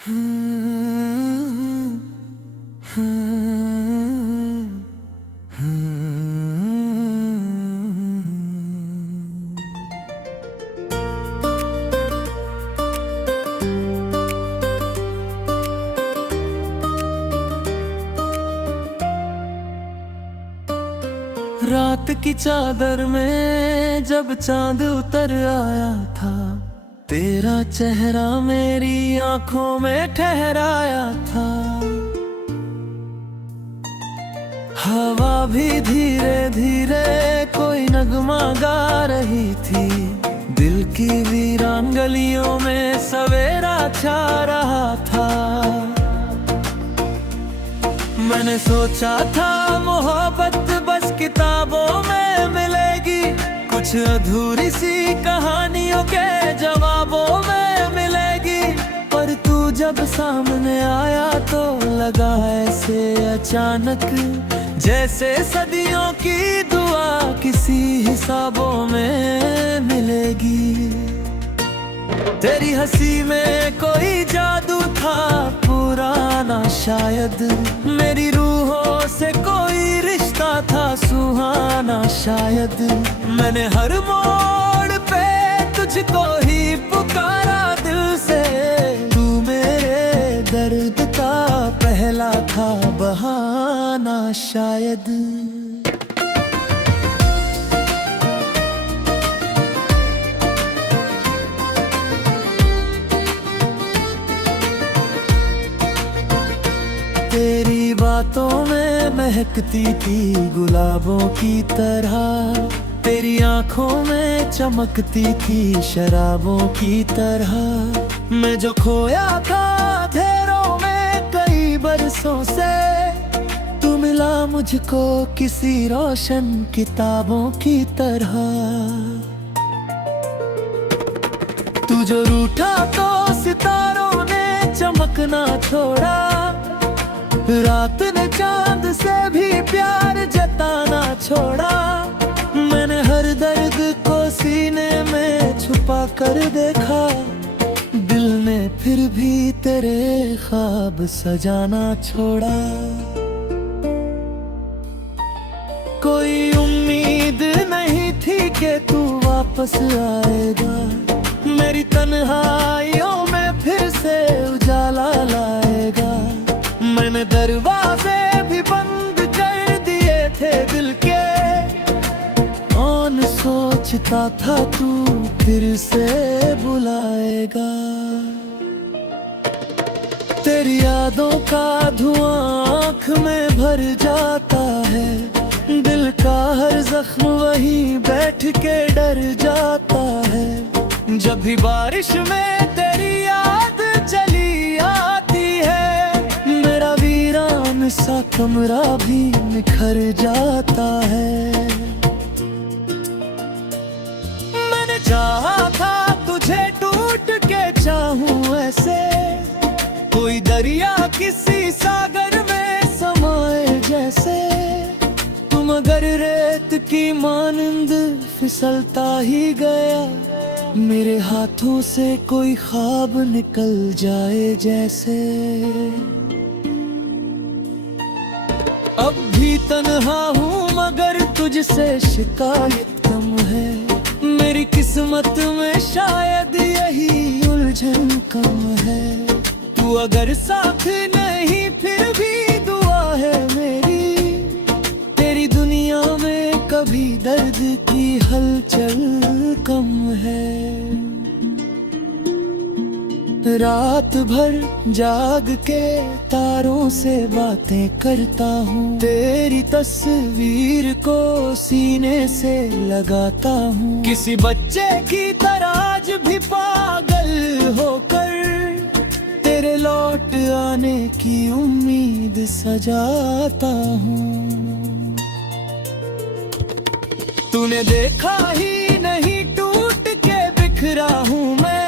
रात की चादर में जब चांद उतर आया था, तेरा चेहरा मेरी आंखों में ठहराया था। हवा भी धीरे धीरे कोई नगमा गा रही थी, दिल की वीरान गलियों में सवेरा छा रहा था। मैंने सोचा था मोहब्बत बस किताबों में मिलेगी, कुछ अधूरी सी कहानियों के जवाबों में मिलेगी। पर तू जब सामने आया तो लगा ऐसे अचानक, जैसे सदियों की दुआ किसी हिसाबों में मिलेगी। तेरी हंसी में कोई जादू था पुराना शायद, मेरी रूहों से कोई रिश्ता था सुहाना शायद। मैंने हर मोड़ पे तुझको ही पुकारा दिल से, तू मेरे दर्द का पहला था बहाना शायद। तेरी बातों में महकती थी गुलाबों की तरह, तेरी आंखों में चमकती थी शराबों की तरह। मैं जो खोया था अंधेरों में कई बरसों से, तू मिला मुझको किसी रोशन किताबों की तरह। तू जो रूठा तो सितारों ने चमकना छोड़ा, रात ने चांद से भी प्यार जताना छोड़ा। मैंने हर दर्द को सीने में छुपा कर देखा, दिल ने फिर भी तेरे ख्वाब सजाना छोड़ा। कोई उम्मीद नहीं थी कि तू वापस आएगा, मेरी तन्हाइयों में फिर से उजाला लाएगा। मैंने दरवाजे भी बंद कर दिए थे दिल के, कौन सोचता था तू फिर से बुलाएगा। तेरी यादों का धुआं आँख में भर जाता है, दिल का हर जख्म वहीं बैठ के डर जाता है। जब भी बारिश में तेरी याद चली आती है, सा कमरा भी निखर जाता है। मैंने चाहा था तुझे टूट के चाहूं ऐसे, कोई दरिया किसी सागर में समाए जैसे। तुम अगर रेत की मानंद फिसलता ही गया, मेरे हाथों से कोई ख्वाब निकल जाए जैसे। अब भी तन्हा हूँ मगर तुझसे शिकायत कम है, मेरी किस्मत में शायद यही उलझन कम है। तू अगर साथ नहीं फिर भी दुआ है मेरी, तेरी दुनिया में कभी दर्द की हलचल कम है। रात भर जाग के तारों से बातें करता हूँ, तेरी तस्वीर को सीने से लगाता हूँ। किसी बच्चे की तरह आज भी पागल होकर, तेरे लौट आने की उम्मीद सजाता हूँ। तूने देखा ही नहीं टूट के बिखरा हूँ मैं,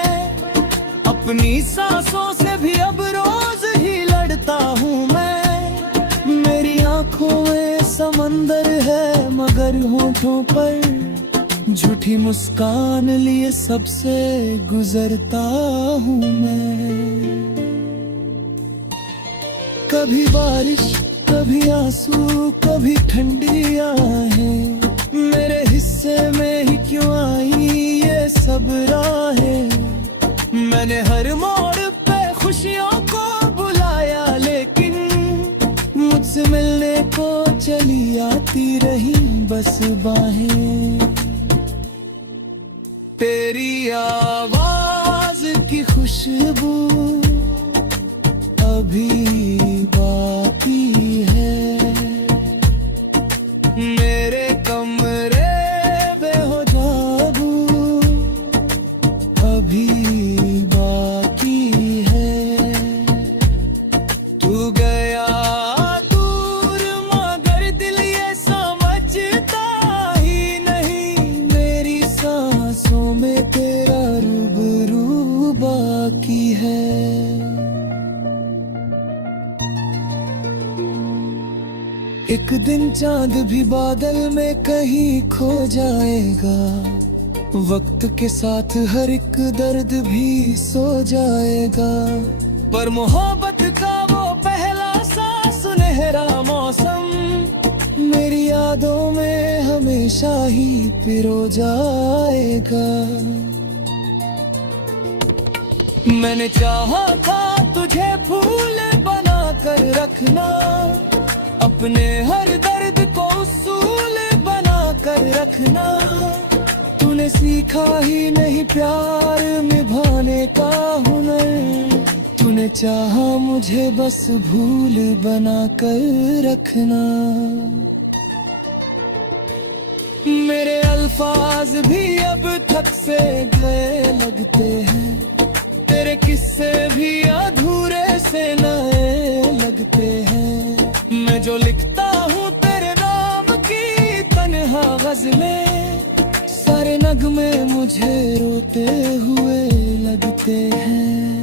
अपनी सांसों से भी अब रोज ही लड़ता हूँ मैं। मेरी आंखों में समंदर है मगर होठों पर झूठी मुस्कान लिए सबसे गुजरता हूँ मैं। कभी बारिश, कभी आंसू, कभी ठंडी आहें, मेरे हिस्से में ही क्यों आई ये सब राहें। मैंने हर मोड़ पे खुशियों को बुलाया, लेकिन मुझसे मिलने को चली आती रही बस बाहें। तेरी आवाज की खुशबू अभी बाकी है, मेरे कमरे बेहो जाबू अभी बाकी है। तू गया दूर मगर दिल ये समझता ही नहीं, मेरी सांसों में तेरा रूबरू बाकी है। एक दिन चांद भी बादल में कहीं खो जाएगा, वक्त के साथ हर एक दर्द भी सो जाएगा, पर मोहब्बत का वो पहला सा सुनहरा मौसम मेरी यादों में हमेशा ही पिरो जाएगा। मैंने चाहा था तुझे फूल बना कर रखना, अपने हर दर्द को उसूल बना कर रखना, तूने सीखा ही नहीं प्यार निभाने का हुनर, तूने चाहा मुझे बस भूल बना कर रखना। मेरे अल्फाज भी अब थक से गए लगते हैं, तेरे किस्से भी अधूरे से नए लगते हैं, मैं जो लिखता हूँ तेरे नाम की तन्हा गज़लें, सारे नगमे मुझे रोते हुए लगते हैं।